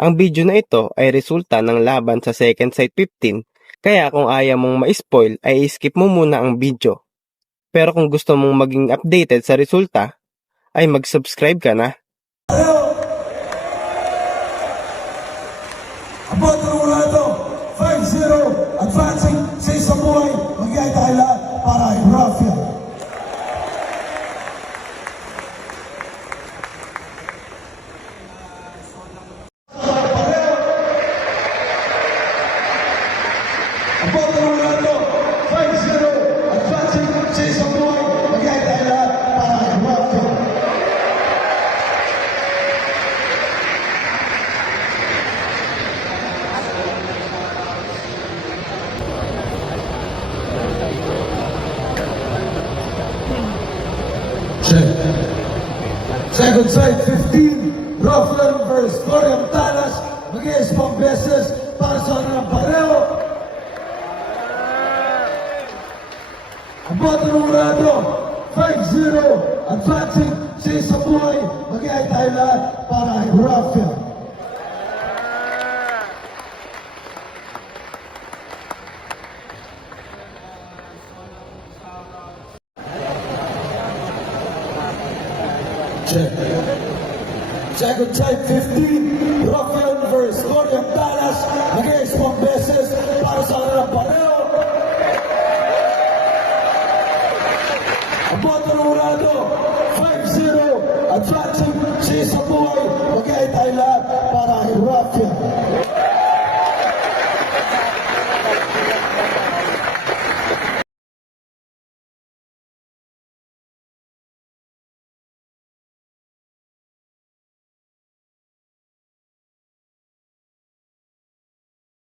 Ang video na ito ay resulta ng laban sa Second Sight 15, kaya kung ayaw mong ma-spoil ay skip mo muna ang video. Pero kung gusto mong maging updated sa resulta, ay mag-subscribe ka na. Abot ng mula ito, 5-0, advancing sa isang buhay, magyay tayo lahat para ay Rafia. Abot ng mula ito, 5-0, advancing sa isang buhay, magyay tayo lahat para ay Rafia. Second Sight 15, Rafia vs. Florian Talas, mag-iis pang beses para sa ng pareho. Ang boto ng Rado, 5-0, advancing sa isang buhay, mag-iay tayo lahat para ay Rafia. Second Sight 15, Rafia vs. Florian Talas, mag-iis pang beses para sa ng pareho. Ang boto ng Rado, 5-0, advancing sa isang buhay, mag-iay tayo lahat para ay Rafia.